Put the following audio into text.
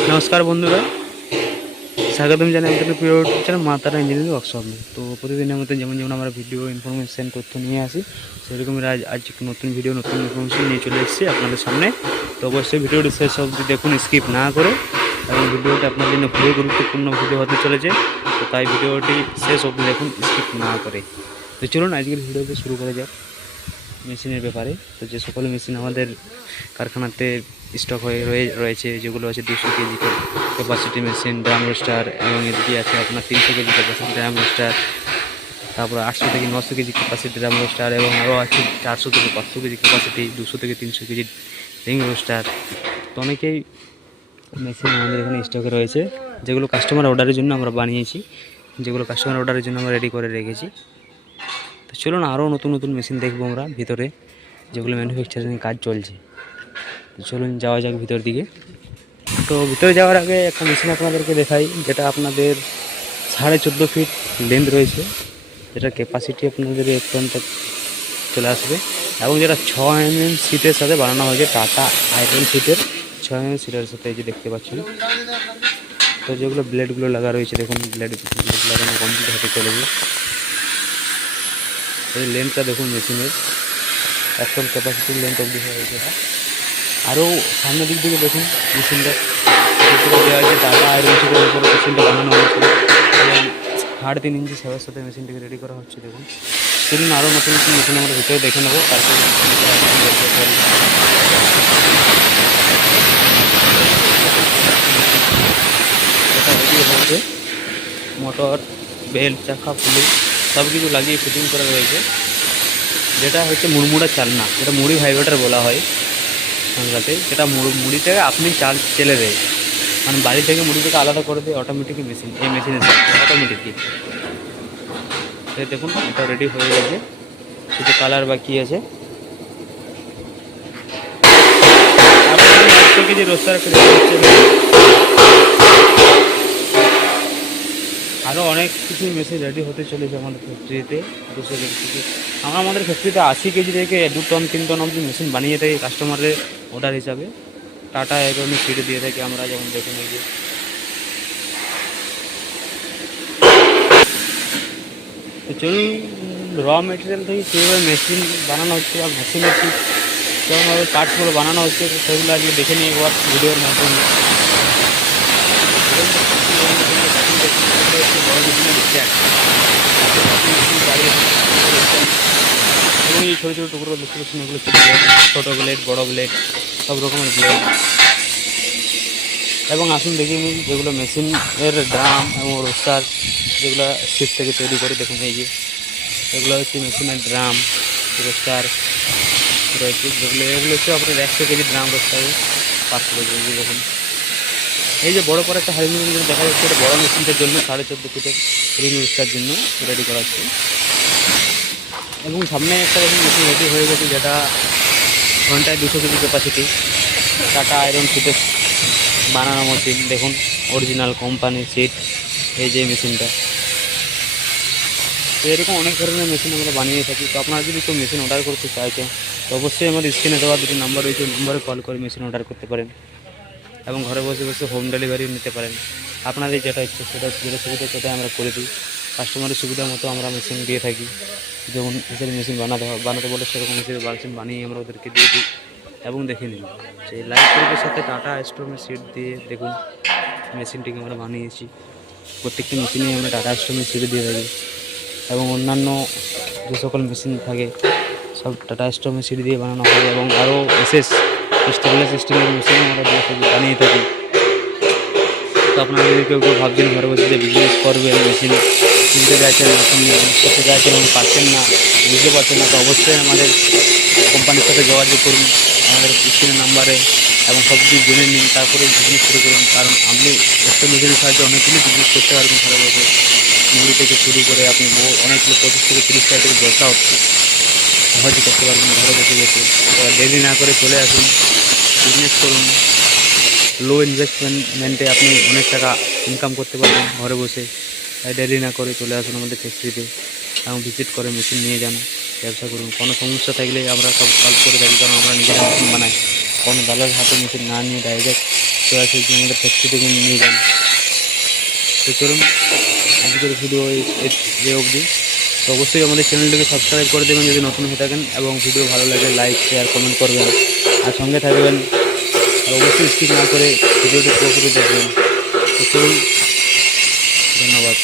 নমস্কার বন্ধুরা। স্বাগতম জানাই আমাদের প্রিয় চ্যানেল মা তারা ইঞ্জিনিয়ারিং ওয়ার্কশপ তো প্রতিদিনের মতো যেমন যেমন আমরা ভিডিও ইনফরমেশান তথ্য নিয়ে আসি সেরকম আজ আজ নতুন ভিডিও নতুন ইনফরমেশন নিয়ে চলে এসেছি আপনাদের সামনে। তো অবশ্যই ভিডিওটি শেষ অবধি দেখুন স্কিপ না করে। এবং ভিডিওটি আপনার জন্য খুবই গুরুত্বপূর্ণ ভিডিও হতে চলেছে। তো তাই ভিডিওটি শেষ অবধি দেখুন স্কিপ না করে। তো চলুন, আজকের ভিডিওটি শুরু করা যাক। মেশিনের ব্যাপারে। তো যে সকল মেশিন আমাদের কারখানাতে স্টক হয়ে রয়ে রয়েছে, যেগুলো আছে দুশো KG capacity machine drum roaster এবং এদিকে আছে আপনার তিনশো কেজি ক্যাপাসিটি ড্রাম রোস্টার তারপর আটশো থেকে নশো কেজি ক্যাপাসিটি ড্রাম রোস্টার এবং আরও আছে চারশো থেকে পাঁচশো কেজি ক্যাপাসিটি দুশো থেকে তিনশো কেজি রিং রোস্টার তো অনেকেই মেশিন আমাদের এখানে স্টকে রয়েছে, যেগুলো কাস্টমার অর্ডারের জন্য আমরা বানিয়েছি, যেগুলো কাস্টমার অর্ডারের জন্য আমরা রেডি করে রেখেছি। তো চলুন আরও নতুন নতুন মেশিন দেখব আমরা ভিতরে, যেগুলো ম্যানুফ্যাকচারিং কাজ চলছে। তো চলুন যাওয়া যাক ভিতর দিকে। তো ভিতরে যাওয়ার আগে একটা মেশিন আপনাদেরকে দেখাই, যেটা আপনাদের সাড়ে চোদ্দ ফিট লেন্থ রয়েছে। যেটা ক্যাপাসিটি আপনাদের টন চলে আসবে। এবং যেটা ছ এম এম সিটের সাথে বানানো হয়েছে টাটা আইটেন সিটের ছ এম এম সিটের সাথে এই যে দেখতে পাচ্ছেন। তো যেগুলো ব্লেডগুলো লাগা রয়েছে, দেখুন ব্লেড ব্লেড লাগানো কমপ্লিট হতে চলেছে। এই লেন্থটা দেখুন মেশিনের একদম ক্যাপাসিটির লেন্থ অবধি হয়ে গেছে। আরও সামনের দিক থেকে দেখুন মেশিনটা দেওয়া মেশিনটা এবং তিন সাথে মেশিনটাকে রেডি করা হচ্ছে, দেখুন। আরও নতুন নতুন মেশিন আমরা দেখে মোটর বেল্ট চাকা পুলি সব কিছু লাগিয়ে ফিটিং করা রয়েছে। যেটা হচ্ছে মুড়মুড়া চালনা, যেটা মুড়ি ভাইব্রেটার বলা হয় বাংলাতে। যেটা মুড়- থেকে আপনি চাল চেলে দেয়। মানে বাড়ি থেকে মুড়ি থেকে আলাদা করে দেয় অটোমেটিক মেশিন এই মেশিনের অটোমেটিকই দেখুন, এটা রেডি হয়ে গেছে। শুধু কালার বাকি আছে। হচ্ছে আরও অনেক কিছু মেশিন রেডি হতে চলেছে আমাদের ফ্যাক্টরিতে। দুশো কেজি আমরা আমাদের ফ্যাক্টরিতে আশি কেজি থেকে দু টন, তিন টন অবধি মেশিন বানিয়ে থাকি কাস্টমারের অর্ডার হিসাবে। টাটা এগোনি সিট দিয়ে থাকি আমরা, যেমন দেখুন এই যে। চলুন র মেটেরিয়াল থেকে কীভাবে মেশিন বানানো হচ্ছে বা মেশিনের কি কেমনভাবে পার্টসগুলো বানানো হচ্ছে, সেগুলো আজকে দেখে একবার ভিডিওর মাধ্যমে। মেশিনের এবং এই ছোটো ছোটো টুকরো ছোটো ব্লেড বড় ব্লেড সব রকমের ব্লেড এবং আসুন দেখি যেগুলো মেশিন এর ড্রাম এবং রোস্টার যেগুলো শীত থেকে তৈরি করে দেখুন এই যে। এগুলো হচ্ছে মেশিনের ড্রাম রোস্টার রয়েছে যেগুলো এগুলো হচ্ছে আপনার একশো কেজি ড্রাম রোস্টারে পাঁচশো কেজি দেখুন। এই যে বড় করে একটা হারমোনিয়াম দেখা যাচ্ছে, এটা বড় মেশিনটার জন্য, সাড়ে চোদ্দ ফিটের রিং রোস্টার জন্য রেডি করা হচ্ছে এবং সামনে একটা দেখুন মেশিন রেডি হয়ে গেছে, যেটা ঘন্টায় দুশো কেজি ক্যাপাসিটি টাটা আয়রন সিটের বানানো মেশিন দেখুন অরিজিনাল কোম্পানি সিট এই যে মেশিনটা এরকম অনেক ধরনের মেশিন আমরা বানিয়ে থাকি। তো আপনারা যদি কেউ মেশিন অর্ডার করতে চাইছেন, তো অবশ্যই আমাদের স্ক্রিনে দেওয়া দুটি নাম্বার রয়েছে নাম্বারে কল করে মেশিন অর্ডার করতে পারেন। এবং ঘরে বসে বসে হোম ডেলিভারি নিতে পারেন। আপনাদের যেটা ইচ্ছে সেটা যেটা সুবিধা সেটাই আমরা করে দিই। কাস্টমারের সুবিধা মতো আমরা মেশিন দিয়ে থাকি। যেমন হিসেবে মেশিন বানাতে হয় বানাতে বলে সেরকম হিসেবে মেশিন বানিয়ে আমরা ওদেরকে দিয়ে দিই। এবং দেখে নিন সেই লাইট প্রুফের সাথে টাটা স্টোমের সিট দিয়ে দেখুন। মেশিনটিকে আমরা বানিয়েছি। প্রত্যেকটি মেশিনে আমরা টাটা স্টোমের সিট দিয়ে থাকি। এবং অন্যান্য যে সকল মেশিন থাকে, সব টাটা স্টোমের সিট দিয়ে বানানো হয়। এবং আরও এসএস স্টেনলেস স্টিলের মেশিনও আমরা দিয়ে থাকি, বানিয়ে থাকি। তো আপনারা যদি কেউ কেউ ভাবছেন ঘরে বসে যে বিজনেস করবেন মেশিন কিনতে চাইছেন এখন করতে চাইছেন এবং পারছেন না, বুঝতে পারছেন না, তো অবশ্যই আমাদের কোম্পানির সাথে যোগাযোগ করুন, আমাদের স্ক্রিনের নাম্বারে এবং সব কিছু জেনে নিন, তারপরে বিজনেস শুরু করুন, কারণ আপনি একটা মেশিনের সাহায্যে অনেকগুলো বিজনেস করতে পারবেন ঘরে বসে। মুড়ি থেকে শুরু করে আপনি অনেকগুলো পঁচিশ থেকে তিরিশ টাকা থেকে ব্যবসা সহজে করতে পারবেন, ঘরে বসে বসে। দেরি না করে চলে আসুন। বিজনেস করুন। লো ইনভেস্টমেন্টে আপনি অনেক টাকা ইনকাম করতে পারবেন ঘরে বসে। তাই দেরি না করে চলে আসুন আমাদের ফ্যাক্টরিতে এবং ভিজিট করে মেশিন নিয়ে যান, ব্যবসা করুন। কোনো সমস্যা থাকলে আমরা সব সলভ করে থাকি, কারণ আমরা নিজেরা মেশিন বানাই। কোনো দালাল হাতে মেশিন না নিয়ে ডাইরেক্ট আছে যে আমাদের ফ্যাক্টরি থেকে নিয়ে যান। তো চলুন, আজকের ভিডিও এই অবধি। তো অবশ্যই আমাদের চ্যানেলটিকে সাবস্ক্রাইব করে দেবেন যদি নতুন হয়ে থাকেন এবং ভিডিও ভালো লাগে লাইক শেয়ার কমেন্ট করবেন। আর সঙ্গে থাকবেন। আর অবশ্যই স্কিপ না করে ভিডিওটি পুরোপুরি দেখবেন। তো চলুন, ধন্যবাদ।